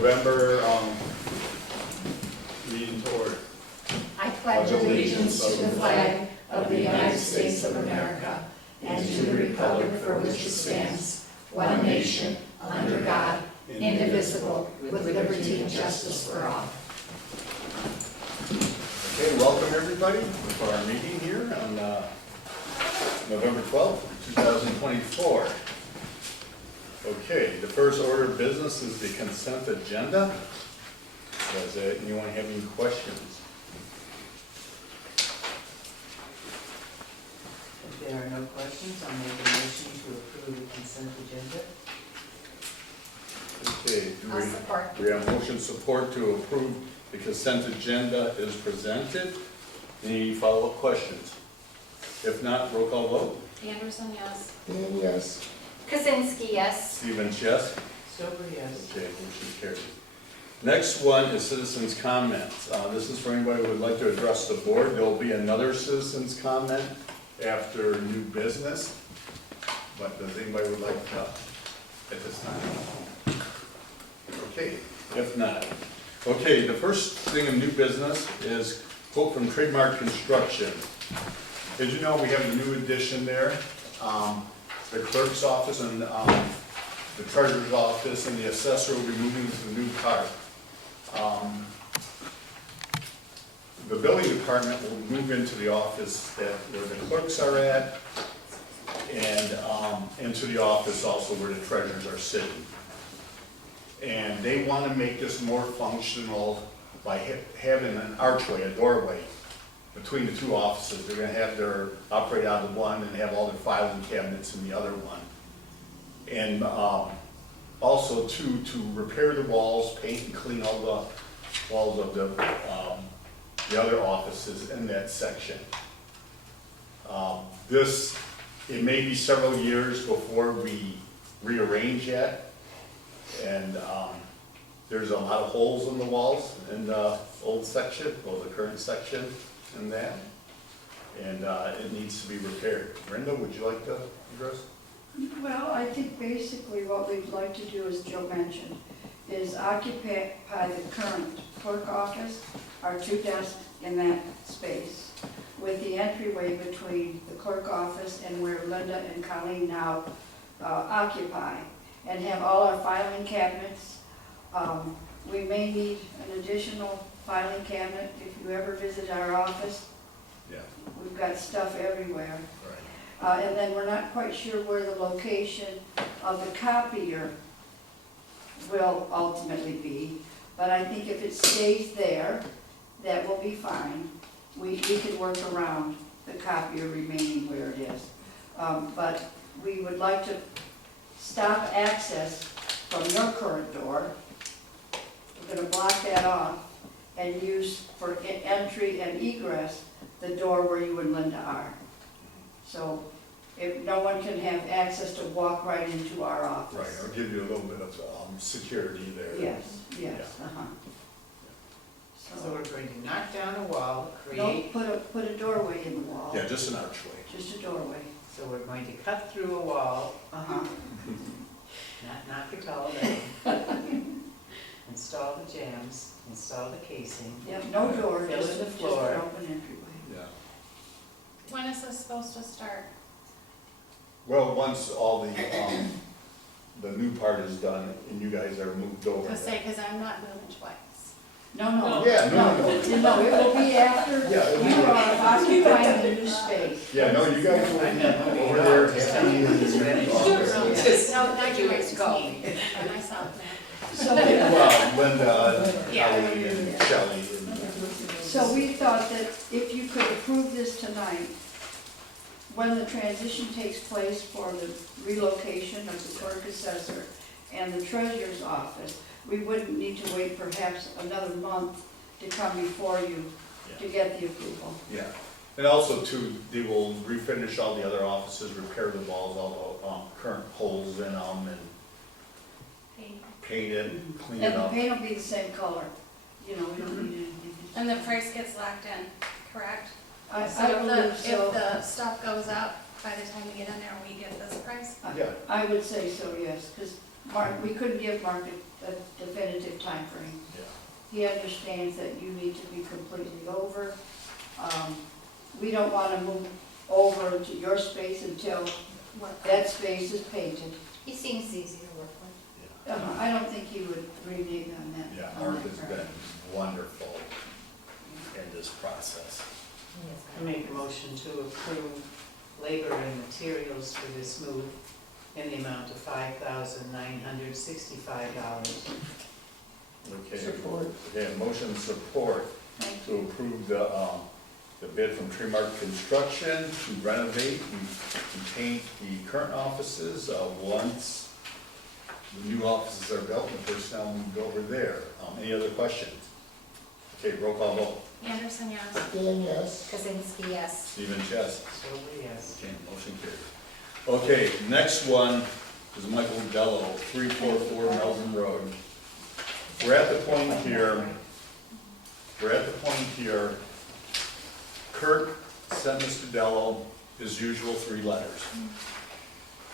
November meeting to order. I pledge allegiance to the flag of the United States of America and to the republic for which it stands, one nation, under God, indivisible, with liberty and justice for all. Okay, welcome everybody for our meeting here on November 12th, 2024. Okay, the first order of business is the consent agenda. Does anyone have any questions? If there are no questions, I'll make a motion to approve the consent agenda. Okay, I'll support. we have motion support to approve the consent agenda is presented. Any follow-up questions? If not, roll call vote. Anderson, yes. Dan, yes. Kaczynski, yes. Stevens, yes. Stover, yes. Okay, motion carries. Next one is citizens' comments. This is for anybody who would like to address the board. There will be another citizens' comment after new business. But does anybody would like to at this time? Okay, if not. Okay, the first thing in new business is quote from Trademark Construction. As you know, we have a new addition there. The clerk's office and the treasurer's office and the assessor will be moving to the new part. The building department will move into the office where the clerks are at, and into the office also where the treasurers are sitting. And they want to make this more functional by having an archway, a doorway, between the two offices. They're going to have their operate out of one and have all their filing cabinets in the other one. And also to repair the walls, paint and clean all the walls of the other offices in that section. It may be several years before we rearrange that. And there's a lot of holes in the walls in the old section, or the current section in that. And it needs to be repaired. Brenda, would you like to address? Well, I think basically what we'd like to do, as Joe mentioned, is occupy the current clerk office, our two desks in that space, with the entryway between the clerk office and where Linda and Colleen now occupy, and have all our filing cabinets. We may need an additional filing cabinet if you ever visit our office. Yeah. We've got stuff everywhere. Right. And then we're not quite sure where the location of the copier will ultimately be. But I think if it stays there, that will be fine. We can work around the copier remaining where it is. But we would like to stop access from your current door. We're going to block that off and use for entry and egress the door where you and Linda are. So if no one can have access to walk right into our office. Right, I'll give you a little bit of security there. Yes, yes, Yeah. So we're going to knock down a wall, No, create, put a doorway in the wall. Yeah, just an archway. Just a doorway. so we're going to cut through a wall, Uh-huh. not knock it all down. Install the jams, install the casing. Yep, no door, Fill just in the an floor. open entryway. Yeah. When is this supposed to start? Well, once all the new part is done and you guys are moved over. To say, because I'm not moving twice. No. Yeah, no. No, it will be after Yeah, it'll be- you are occupying the new space. Yeah, no, you guys will be over there. No, not you, it's me, and myself, man. So, Well, Linda, Yeah. Ellie, and Shelley. so we thought that if you could approve this tonight, when the transition takes place for the relocation of the clerk assessor and the treasurer's office, we wouldn't need to wait perhaps another month to come before you to get the approval. Yeah, and also too, they will refinish all the other offices, repair the walls, all the current holes in them, and paint it, clean it And the up. paint will be the same color, you know, we don't need anything. And the price gets locked in, correct? I So believe if so. the stuff goes up, by the time we get in there, we get this price? Yeah. I would say so, yes, because Mark, we couldn't give Mark a definitive timeframe. Yeah. He understands that you need to be completely over. We don't wanna move over to your space until that space is painted. He seems easy to work with. I don't think he would renege on that. Yeah, Mark has been wonderful in this process. I make a motion to approve labor and materials for this move in the amount of $5,965. Okay. Support. Okay, motion support Thank to you. approve the bid from Tremark Construction to renovate and paint the current offices, once the new offices are built and the personnel moved over there. Any other questions? Okay, roll call vote. Anderson, yes. Dan, yes. Kazinsky, yes. Stephen Chess. Stover, yes. Okay, motion carried. Okay, next one is Michael Dello, 344 Melvin Road. We're at the point here, Kurt sent Mr. Dello his usual 3 letters.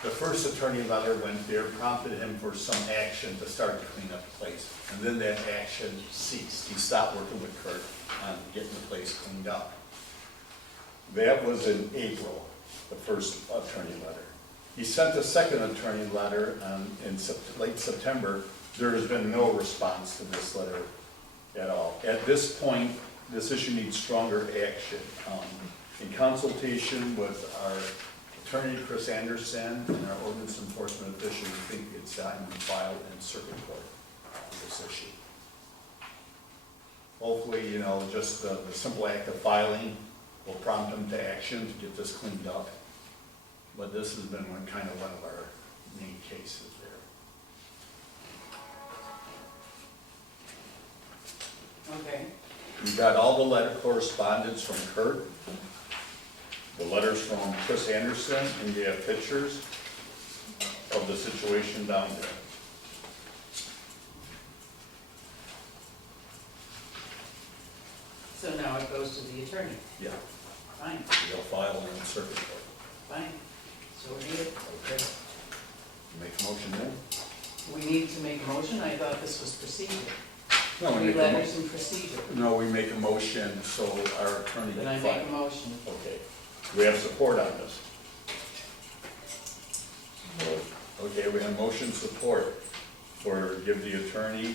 The first attorney letter went there, prompted him for some action to start to clean up the place. And then that action ceased. He stopped working with Kurt on getting the place cleaned up. That was in April, the first attorney letter. He sent a second attorney letter in late September. There has been no response to this letter at all. At this point, this issue needs stronger action. In consultation with our attorney, Chris Anderson, and our ordinance enforcement official, we think it's time to file in circuit court on this issue. Hopefully, just the simple act of filing will prompt them to action to get this cleaned up. But this has been one of our main cases there. Okay. We got all the letter correspondence from Kurt, the letters from Chris Anderson, and we have pictures of the situation down there. So now it goes to the attorney. Yeah, Fine, we'll file in circuit court. fine. So be it. Okay. Make a motion then? We need to make a motion. I thought this was procedure. No, we 3 make a letters in procedure. No, we make a motion so our attorney Then I can make a file. motion. Okay. We have support on this. Okay, we have motion support for give the attorney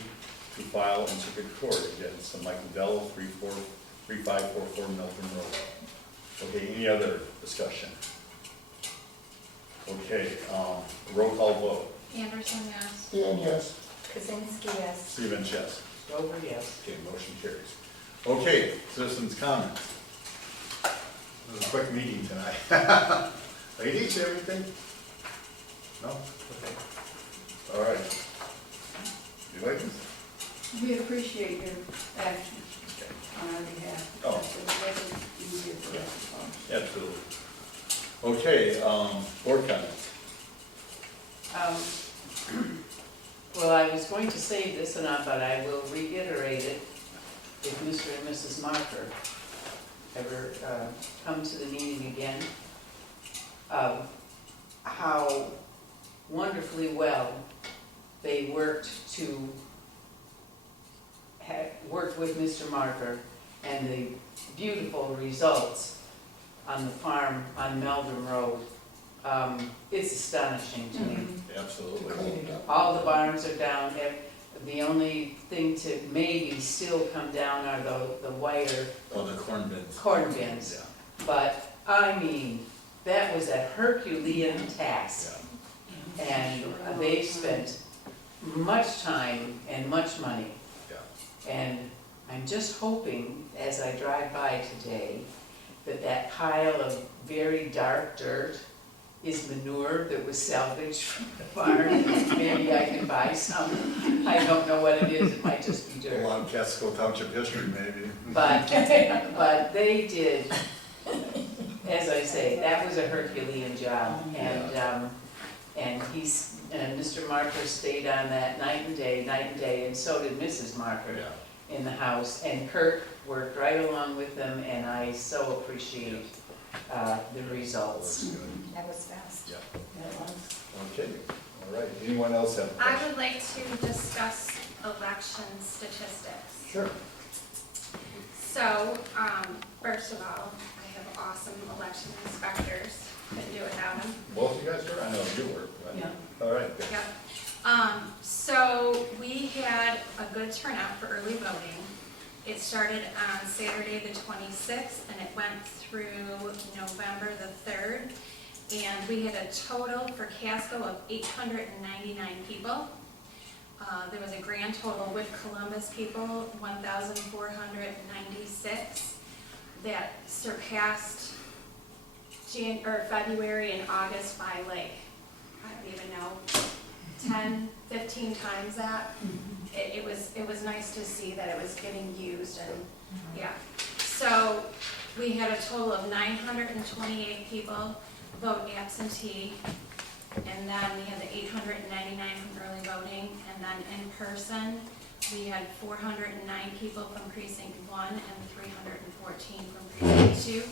to file in circuit court against Michael Dello, 3544 Milton Road. Okay, any other discussion? Okay, roll call vote. Anderson, yes. Dan, yes. Kazinsky, yes. Stephen Chess. Stover, yes. Okay, motion carries. Okay, citizens' comments. It was a quick meeting tonight. Ladies, everything? No? Okay. All right. You ladies? We appreciate your action Okay. on our behalf. Oh. It makes it easier for us. Absolutely. Okay, board comments. Well, I was going to say this or not, but I will reiterate it. If Mr. and Mrs. Marker ever come to the meeting again, how wonderfully well they worked with Mr. Marker and the beautiful results on the farm on Meldrum Road. It's astonishing to me. Absolutely. Clean it up. All the barns are down. The only thing to maybe still come down are the wire Oh, the corn bins. corn bins. Yeah, But, I mean, that was a Herculean task. yeah, And they spent much time and much money. yeah. And I'm just hoping, as I drive by today, that pile of very dark dirt is manure that was salvaged from the barn. Maybe I can buy some. I don't know what it is, it might just be A dirt. lot of Casco Township history, maybe. But they did, as I say, that was a Herculean job. And Mr. Marker stayed on that night and day, and so did Mrs. Marker Yeah, in the house. And Kurt worked right along with them, and I so appreciate the results. That's good. That was fast. Yeah, That was- okay, all right. Anyone else have a I question? would like to discuss election statistics. Sure. So, first of all, I have awesome election inspectors, couldn't do without them. Both of you guys were? I know you were. but- Yeah. All right, good. Yep. So we had a good turnout for early voting. It started on Saturday the 26th and it went through November the 3rd. And we had a total for Casco of 899 people. There was a grand total with Columbus people, 1,496. That surpassed February and August by like, I don't even know, 10, 15 times that. It was nice to see that it was getting used and, yeah. So we had a total of 928 people vote absentee. And then we had the 899 from early voting. And then in person, we had 409 people from precinct 1 and 314 from precinct 2.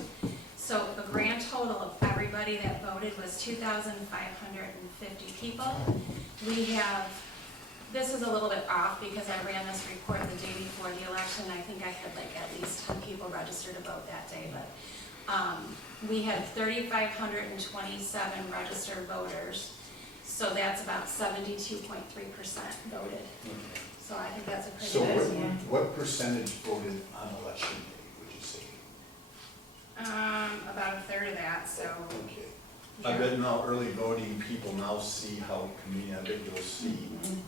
So a grand total of everybody that voted was 2,550 people. We have, this is a little bit off because I ran this report the day before the election. I think I had like at least 10 people registered to vote that day, but we had 3,527 registered voters. So that's about 72.3% voted. So I think that's a pretty So good. what percentage voted on election day, would you say? About a third of that, so. Okay. I bet now early voting, people now see how convenient, I bet you'll see.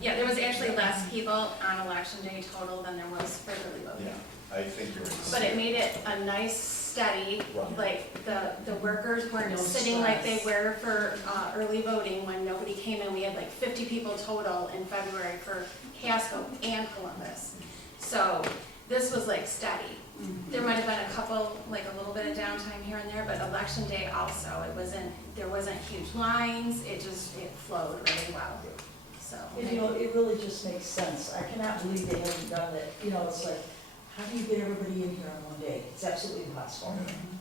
Yeah, there was actually less people on election day total than there was for early voting. Yeah, I think you're right. But it made it a nice steady, Right. like the workers weren't No sitting like they stress. were for early voting when nobody came in. We had like 50 people total in February for Casco and Columbus. So this was like steady. There might have been a couple, like a little bit of downtime here and there, but election day also, there wasn't huge lines, it flowed really well, so. You know, it really just makes sense. I cannot believe they haven't done that. You know, it's like, how do you get everybody in here on one day? It's absolutely impossible.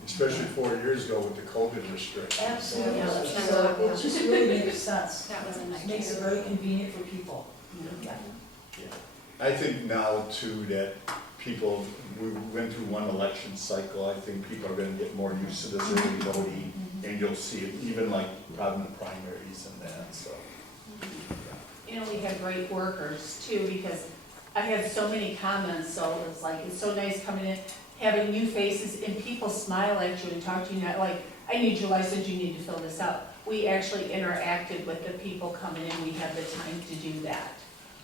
Especially 4 years ago with the COVID restrictions. Absolutely. Yeah, So it just really makes sense. That was a It nice. makes it very convenient for people. Yeah. Yeah. I think now too that people, we went through one election cycle, I think people are gonna get more used to this early voting, and you'll see it even like probably in the primaries and that, so. You know, we have great workers too, because I have so many comments, so it's like, it's so nice coming in, having new faces, and people smile at you and talk to you, not like, I need your license, you need to fill this out. We actually interacted with the people coming in, we had the time to do that.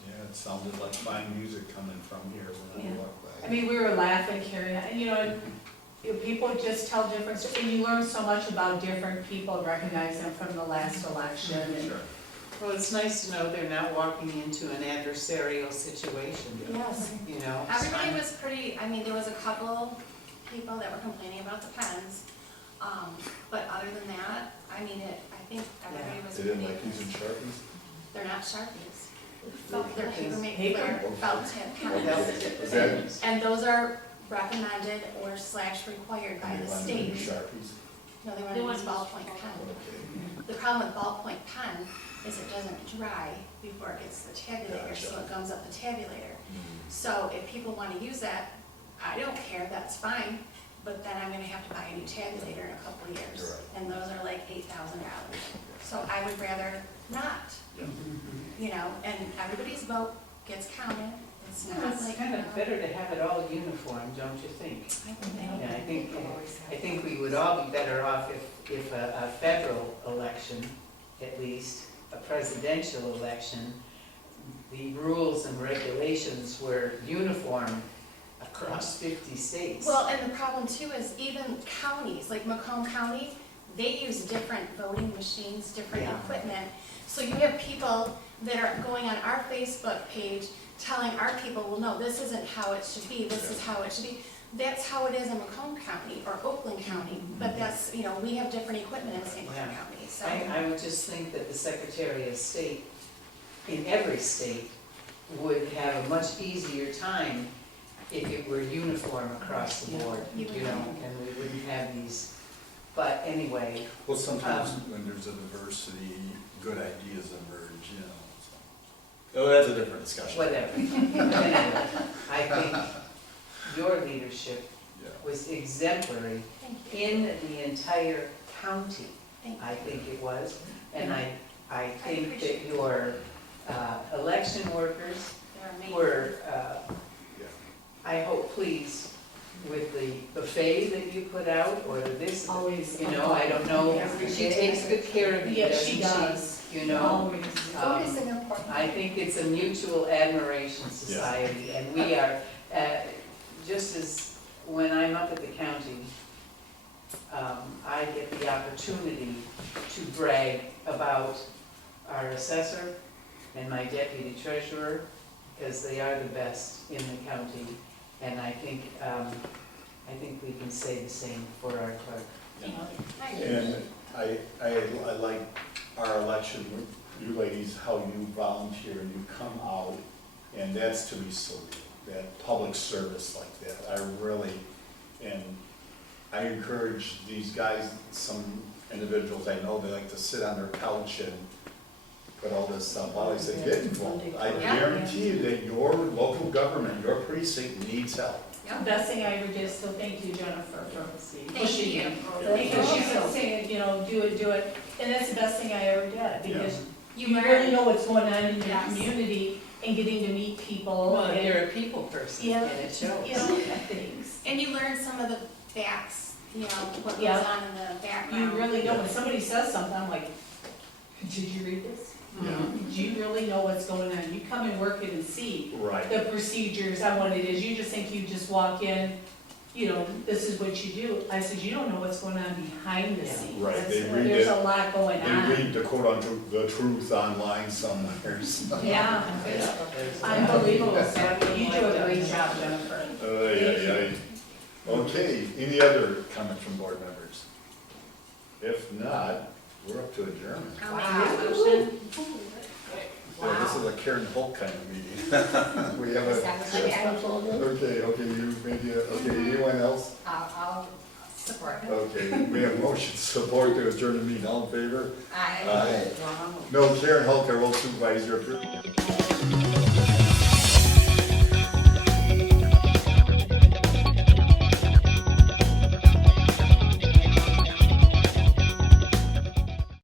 Yeah, it sounded like fine music coming from here when I Yeah. walked by. I mean, we were laughing, carrying on, and you know, people just tell different, and you learn so much about different people, recognize them from the last election, and Sure. Well, it's nice to know they're not walking into an adversarial situation, yes, you know? Everybody was pretty, I mean, there was a couple people that were complaining about the pens, but other than that, I mean, I think everybody was They pretty. didn't like using Sharpies? They're not Sharpies. They're paper Paper. felt tip Well, pens. Is that, And those are recommended or / required by they the wanted to use state. Sharpies? No, they want to use ballpoint pen. Okay. The problem with ballpoint pen is it doesn't dry before it gets to the tabulator, so Gotcha. it gums up the tabulator. So if people want to use that, I don't care, that's fine, but then I'm gonna have to buy a new tabulator in a couple of years. You're right. And those are like $8,000. So I would rather not, you know, and everybody's vote gets counted. It's not It's like. kind of better to have it all uniform, don't you think? I think Yeah, I think we would all be better off if a federal election, at least, a presidential election, the rules and regulations were uniform across 50 states. Well, and the problem too is even counties, like Macomb County, they use different voting machines, different Yeah. equipment. So you have people that are going on our Facebook page telling our people, well, no, this isn't how it should be, this is how it should be. That's how it is in Macomb County or Oakland County, but that's, you know, we have different equipment in St. Clair Yeah. County, so. I would just think that the Secretary of State in every state would have a much easier time if it were uniform across the board, You you would know, think. and we wouldn't have these But anyway, Well, sometimes when there's a diversity, good ideas emerge, you know. So. Oh, that's a different discussion. whatever. Anyway, I think your leadership Yeah. was exemplary Thank you. in the entire county, Thank I think it was. And I think appreciate that your election workers They're amazing. were, Yeah. I hope, pleased with the buffet that you put out, or this, Always. you know, I don't know. Yeah. She takes good care of you, Yeah, doesn't she she? does. You know? Always. Um, Food is an important. I think it's a mutual admiration society, and we are, just as when I'm up at the county, I get the opportunity to brag about our assessor and my deputy treasurer, because they are the best in the county, and I think we can say the same for our clerk. Thank you. And I like our election, you ladies, how you volunteer, you come out, and that's to be saluted, that public service like that. I really, and I encourage these guys, some individuals I know, they like to sit on their couch and put all this stuff out. I say, get involved. I Yeah. guarantee you that your local government, your precinct needs help. The best thing I ever did, so thank you, Jennifer, for Thank pushing you. me. Because she kept saying, you know, do it, and that's the best thing I ever did, because You you really learn. know what's going on in your Yes. community and getting to meet people Well, and, you're a people person, Yeah. and it shows. you know, things. And you learn some of the facts, you know, what goes Yeah. on in the You background. really know, when somebody says something, I'm like, did you read this? Yeah. Did you really know what's going on? You come and work it and see Right. the procedures on what it is. You just think you just walk in, you know, this is what you do. I said, you don't know what's going on behind the Yeah. scenes. Right, they read There's it. a lot going They on. read the quote unquote the truth online somewhere. So. Yeah, There's- unbelievable. So you do a great job, Jennifer. Okay, any other comments from board members? If not, we're up to adjournment. I'll make that motion. Yeah, this is a Karen Holt kind of meeting. We have a, okay, you maybe, okay, anyone else? I'll support it. Okay, we have motion support to adjourn the meeting, all in favor? Aye. Aye. No, Karen Holt, our old supervisor, approved.